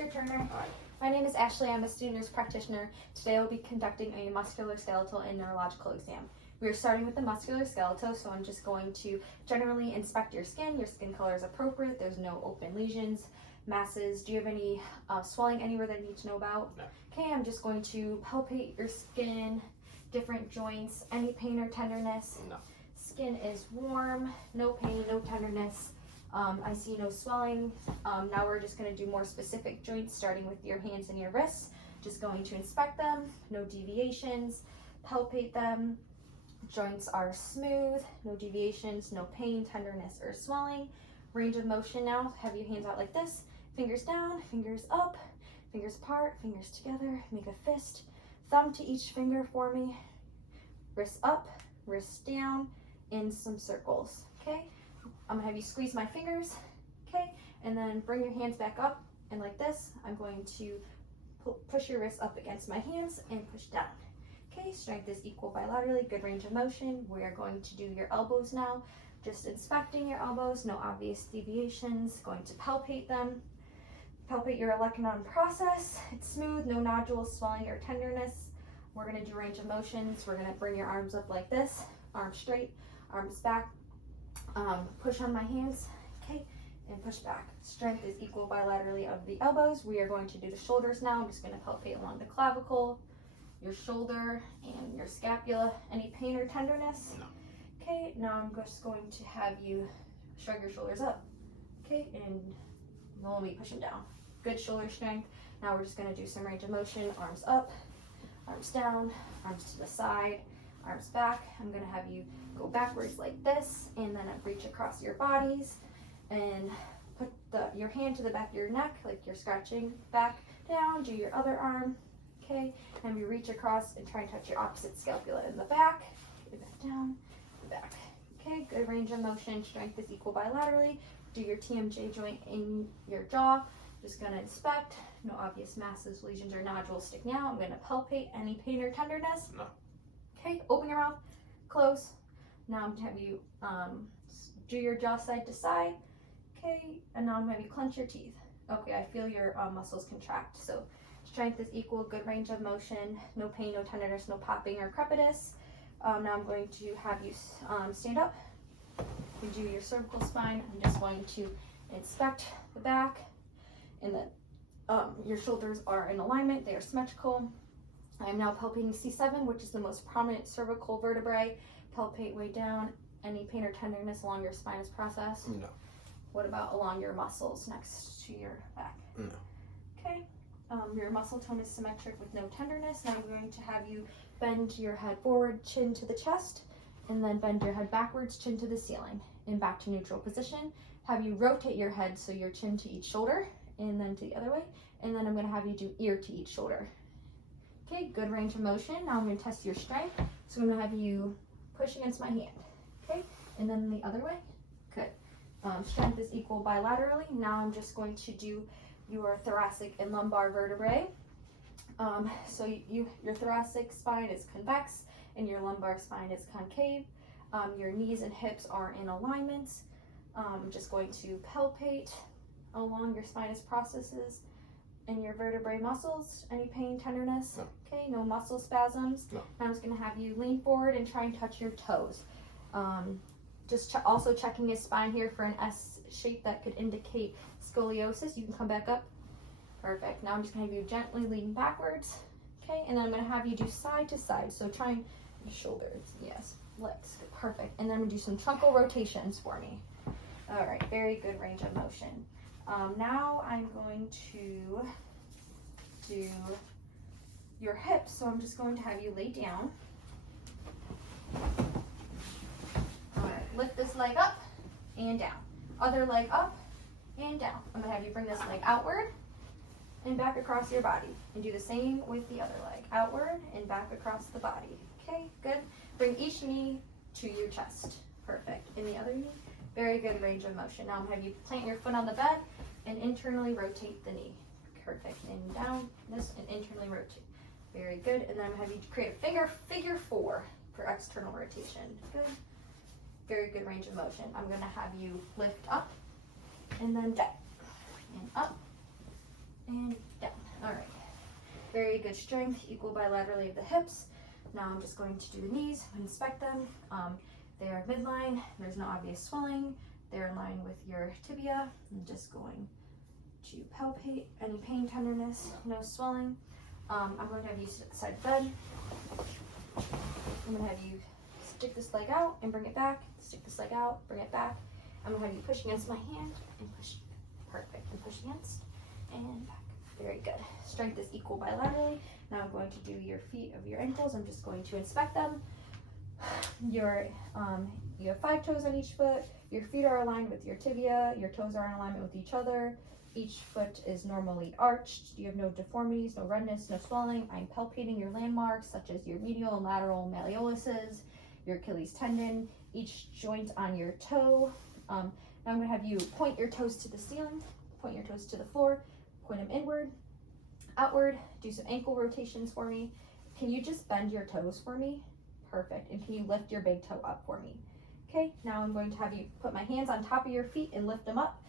Mr. Turner. Hi. My name is Ashley. I'm a student nurse practitioner. Today I will be conducting a musculoskeletal and neurological exam. We are starting with the musculoskeletal, so I'm just going to generally inspect your skin. Your skin color is appropriate. There's no open lesions, masses. Do you have any swelling anywhere that you need to know about? No. Okay, I'm just going to palpate your skin, different joints, any pain or tenderness. No. Skin is warm, no pain, no tenderness. I see no swelling. Now we're just going to do more specific joints, starting with your hands and your wrists. Just going to inspect them, no deviations, palpate them. Joints are smooth, no deviations, no pain, tenderness, or swelling. Range of motion now, have your hands out like this, fingers down, fingers up, fingers apart, fingers together, make a fist. Thumb to each finger for me. Wrists up, wrists down, in some circles, okay? I'm gonna have you squeeze my fingers, okay? And then bring your hands back up, and like this, I'm going to push your wrists up against my hands and push down. Okay, strength is equal bilaterally, good range of motion. We are going to do your elbows now. Just inspecting your elbows, no obvious deviations. Going to palpate them. Palpate your olecranon process. It's smooth, no nodules, swelling, or tenderness. We're gonna do range of motions. We're gonna bring your arms up like this, arms straight, arms back. Push on my hands, okay, and push back. Strength is equal bilaterally of the elbows. We are going to do the shoulders now. I'm just gonna palpate along the clavicle, your shoulder, and your scapula. Any pain or tenderness? No. Okay, now I'm just going to have you shrug your shoulders up, okay, and normally push them down. Good shoulder strength. Now we're just gonna do some range of motion. Arms up, arms down, arms to the side, arms back. I'm gonna have you go backwards like this, and then reach across your bodies, and put your hand to the back of your neck, like you're scratching back down. Do your other arm, okay, and you reach across and try and touch your opposite scapula in the back. Get back down, back. Okay, good range of motion. Strength is equal bilaterally. Do your TMJ joint in your jaw. Just gonna inspect. No obvious masses, lesions, or nodules sticking out. I'm gonna palpate any pain or tenderness. No. Okay, open your mouth, close. Now I'm gonna have you do your jaw side to side. Okay, and now I'm gonna have you clench your teeth. Okay, I feel your muscles contract. So strength is equal, good range of motion, no pain, no tenderness, no popping or crepitus. Now I'm going to have you stand up. You do your cervical spine. I'm just going to inspect the back, and then your shoulders are in alignment. They are symmetrical. I'm now palpating C7, which is the most prominent cervical vertebrae. Palpate way down. Any pain or tenderness along your spinous process? No. What about along your muscles next to your back? No. Okay. Your muscle tone is symmetric with no tenderness. Now I'm going to have you bend your head forward, chin to the chest, and then bend your head backwards, chin to the ceiling, and back to neutral position. Have you rotate your head so your chin to each shoulder, and then to the other way. And then I'm going to have you do ear to each shoulder. Okay, good range of motion. Now I'm going to test your strength. So I'm going to have you push against my hand. Okay, and then the other way. Good. Strength is equal bilaterally. Now I'm just going to do your thoracic and lumbar vertebrae. So your thoracic spine is convex and your lumbar spine is concave. Your knees and hips are in alignment. I'm just going to palpate along your spinous processes and your vertebrae muscles. Any pain, tenderness? No. Okay, no muscle spasms. No. Now I'm just going to have you lean forward and try and touch your toes. Just also checking his spine here for an S shape that could indicate scoliosis. You can come back up. Perfect. Now I'm just going to have you gently lean backwards. Okay, and then I'm going to have you do side to side. So try and shoulders, yes, legs. Perfect. And then I'm going to do some truncal rotations for me. All right, very good range of motion. Now I'm going to do your hips. So I'm just going to have you lay down. All right, lift this leg up and down. Other leg up and down. I'm going to have you bring this leg outward and back across your body. And do the same with the other leg. Outward and back across the body. Okay, good. Bring each knee to your chest. Perfect. And the other knee. Very good range of motion. Now I'm going to have you plant your foot on the bed and internally rotate the knee. Perfect. And down this and internally rotate. Very good. And then I'm going to have you create a figure 4 for external rotation. Good. Very good range of motion. I'm going to have you lift up and then down. And up and very good strength, equal bilaterally of the hips. Now I'm just going to do the knees, inspect them. They are midline, there's no obvious swelling. They're in line with your tibia. I'm just going to palpate any pain, tenderness, no swelling. I'm going to have you sit beside the bed. I'm going to have you stick this leg out and bring it back. Stick this leg out, bring it back. I'm going to have you push against my hand and push. Perfect. And push against and back. Very good. Strength is equal bilaterally. Now I'm going to do your feet of your ankles. I'm just going to inspect them. You have 5 toes on each foot. Your feet are aligned with your tibia. Your toes are in alignment with each other. Each foot is normally arched. You have no deformities, no redness, no swelling. I'm palpating your landmarks such as your medial and lateral malleoluses, your Achilles tendon, each joint on your toe. Now I'm going to have you point your toes to the ceiling, point your toes to the floor, point them inward, outward, do some ankle rotations for me. Can you just bend your toes for me? Perfect. And can you lift your big toe up for me? Okay, now I'm going to have you put my hands on top of your feet and lift them up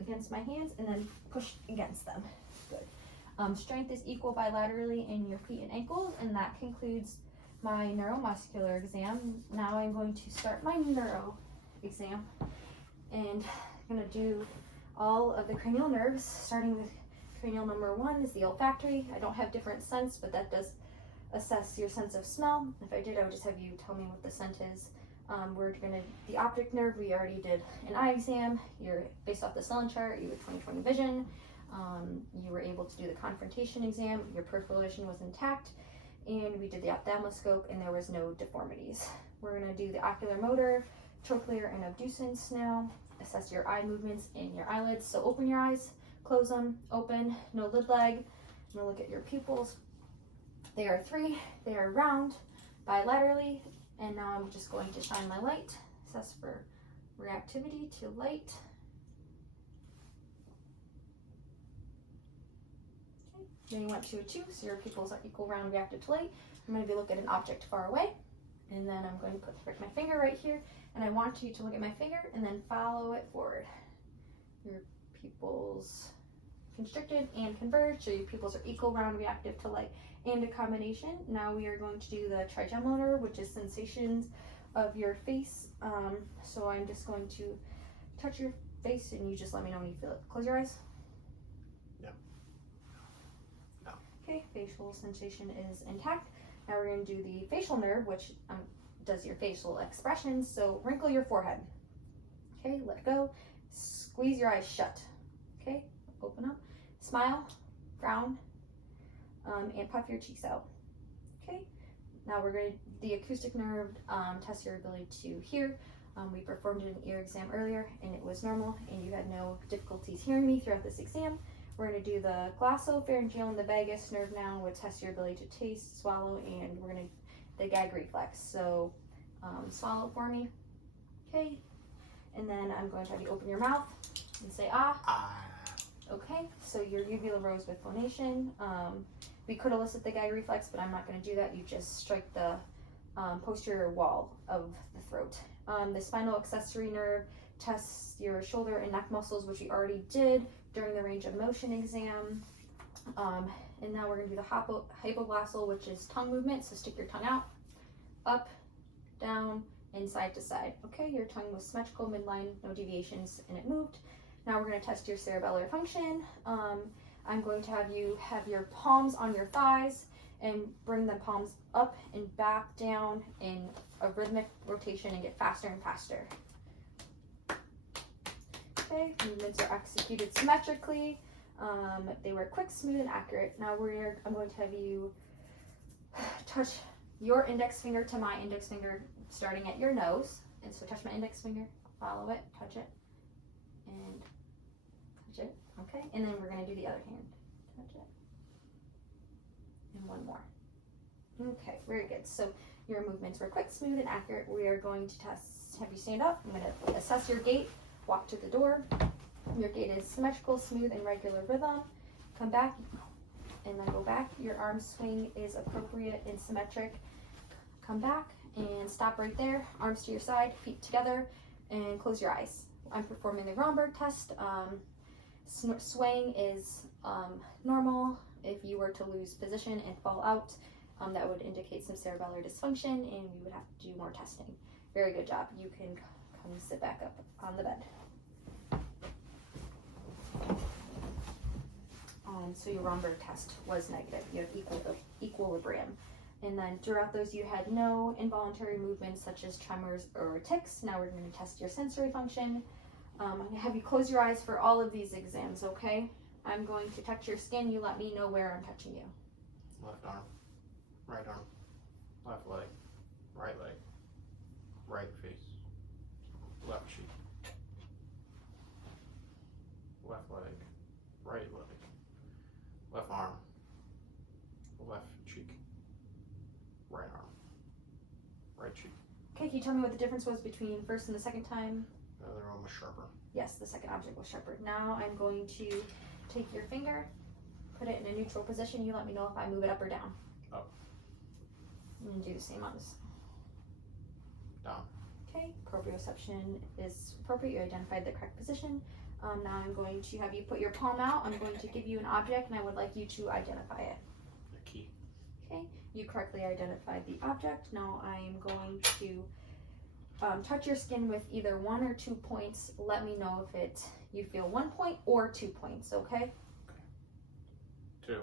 against my hands and then push against them. Good. Strength is equal bilaterally in your feet and ankles, and that concludes my neuromuscular exam. Now I'm going to start my neuro exam, and I'm going to do all of the cranial nerves, starting with cranial number 1 is the olfactory. I don't have different scents, but that does assess your sense of smell. If I did, I would just have you tell me what the scent is. The optic nerve, we already did an eye exam. You're based off the Snellen chart, you have 20/20 vision. You were able to do the confrontation exam. Your peripheral vision was intact. And we did the ophthalmoscope and there was no deformities. We're gonna do the ocular motor, trochlear and abducens now. Assess your eye movements and your eyelids. So open your eyes, close them, open, no lid lag. I'm gonna look at your pupils. They are 3, they are round, bilaterally, and now I'm just going to shine my light, assess for reactivity to light. Okay. Then you went to a 2, so your pupils are equal, round, reactive to light. I'm going to look at an object far away, and then I'm going to put my finger right here, and I want you to look at my finger and then follow it forward. Your pupils constricted and converged, so your pupils are equal, round, reactive to light, and a combination. Now we are going to do the trigeminal, which is sensations of your face. So I'm just going to touch your face and you just let me know when you feel it. Close your eyes. No. No. Okay, facial sensation is intact. Now we're going to do the facial nerve, which does your facial expressions. So wrinkle your forehead. Okay, let go. Squeeze your eyes shut. Okay, open up. Smile, frown, and puff your cheeks out. Okay, now we're going to, the acoustic nerve test your ability to hear. We performed an ear exam earlier and it was normal and you had no difficulties hearing me throughout this exam. We're going to do the glossopharyngeal and the vagus nerve now, which tests your ability to taste, swallow, and we're going to the gag reflex. So swallow for me. Okay, and then I'm going to have you open your mouth and say ah. Ah. Okay, so your uvula rose with phonation. We could elicit the gag reflex, but I'm not going to do that. You just strike the posterior wall of the throat. The spinal accessory nerve tests your shoulder and neck muscles, which we already did during the range of motion exam. And now we're going to do the hypoglossal, which is tongue movement. So stick your tongue out, up, down, and side to side. Okay, your tongue was symmetrical, midline, no deviations, and it moved. Now we're going to test your cerebellar function. I'm going to have you have your palms on your thighs and bring the palms up and back down in a rhythmic rotation and get faster and faster. Okay, movements are executed symmetrically. They were quick, smooth, and accurate. Now I'm going to have you touch your index finger to my index finger, starting at your nose. And so touch my index finger, follow it, touch it, and touch it. Okay, and then we're going to do the other hand. Touch it. And one more. Okay, very good. So your movements were quick, smooth, and accurate. We are going to have you stand up. I'm going to assess your gait, walk to the door. Your gait is symmetrical, smooth, and regular rhythm. Come back, and then go back. Your arm swing is appropriate and symmetric. Come back, and stop right there. Arms to your side, feet together, and close your eyes. I'm performing the Romberg test. Swaying is normal. If you were to lose position and fall out, that would indicate some cerebellar dysfunction, and we would have to do more testing. Very good job. You can come sit back up on the bed. So your Romberg test was negative. You have equilibrium. And then throughout those, you had no involuntary movements such as tremors or tics. Now we're going to test your sensory function. I'm going to have you close your eyes for all of these exams, okay? I'm going to touch your skin. You let me know where I'm touching you. Left arm, right arm, left leg, right face, left cheek, left leg, right leg, left arm, left cheek, right arm, right cheek. Okay, can you tell me what the difference was between first and the second time? The other one was sharper. Yes, the second object was sharper. Now I'm going to take your finger, put it in a neutral position. You let me know if I move it up or down. Up. And do the same on this. Down. Okay, proprioception is appropriate. You identified the correct position. Now I'm going to have you put your palm out. I'm going to give you an object, and I would like you to identify it. The key. Okay, you correctly identified the object. Now I am going to touch your skin with either 1 or 2 points. Let me know if you feel 1 point or 2 points, okay? 2.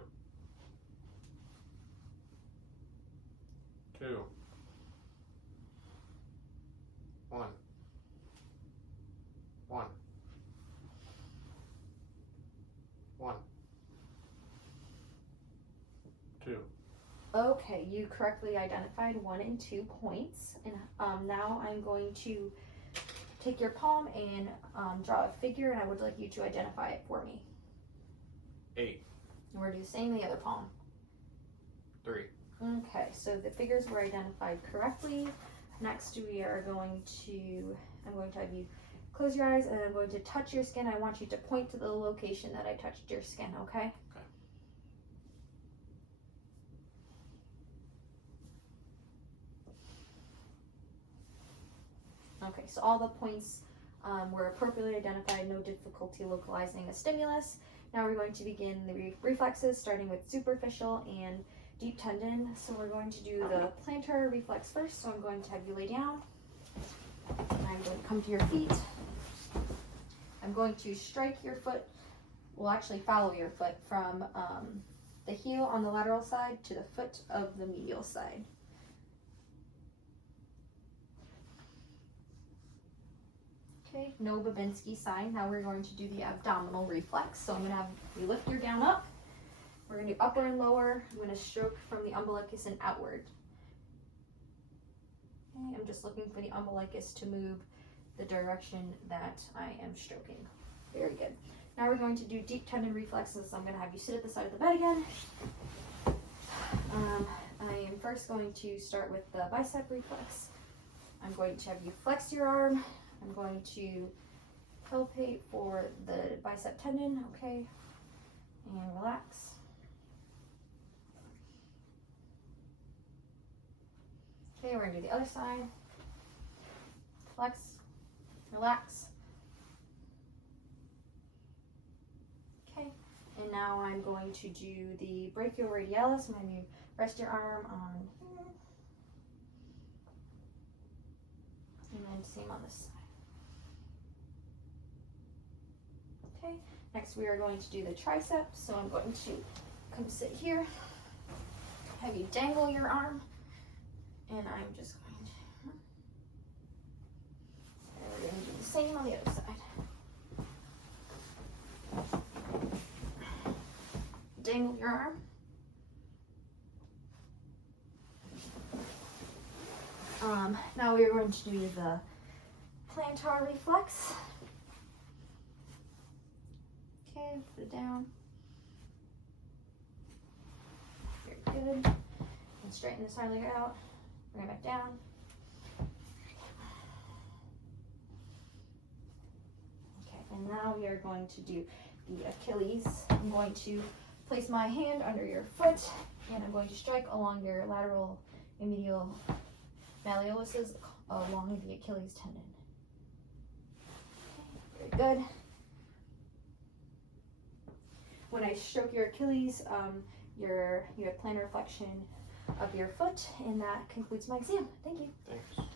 2. 1. 1. 1. 2. Okay, you correctly identified 1 and 2 points. And now I'm going to take your palm and draw a figure, and I would like you to identify it for me. 8. And we're going to do the same in the other palm. 3. Okay, so the figures were identified correctly. Next I'm going to have you close your eyes, and I'm going to touch your skin. I want you to point to the location that I touched your skin, okay? Okay, so all the points were appropriately identified, no difficulty localizing a stimulus. Now we're going to begin the reflexes, starting with superficial and deep tendon. So we're going to do the plantar reflex first. So I'm going to have you lay down. And I'm going to come to your feet. I'm going to strike your foot, well actually follow your foot from the heel on the lateral side to the foot of the medial side. Okay, no Babinski sign. Now we're going to do the abdominal reflex. So I'm going to have you lift your gown up. We're going to do upper and lower. I'm going to stroke from the umbilicus and outward. Okay, I'm just looking for the umbilicus to move the direction that I am stroking. Very good. Now we're going to do deep tendon reflexes. I'm going to have you sit at the side of the bed again. I am first going to start with the bicep reflex. I'm going to have you flex your arm. I'm going to palpate for the bicep tendon, okay, and relax. Okay, we're going to do the other side. Flex, relax. Okay, and now I'm going to do the brachioradialis. I'm going to rest your arm on here. And then same on this side. Okay, next we are going to do the triceps. So I'm going to come sit here, have you dangle your arm, and I'm just going to, and we're going to do the same on the other side. Dangle your arm. Now we are going to do the plantar reflex. Okay, put it down. Very good. And straighten this hind leg out. Bring it back down. Okay, and now we are going to do the Achilles. I'm going to place my hand under your foot, and I'm going to strike along your lateral and medial malleoluses along the Achilles tendon. Okay, very good. when I stroke your Achilles, you have plantar flexion of your foot, and that concludes my exam. Thank you. Thanks.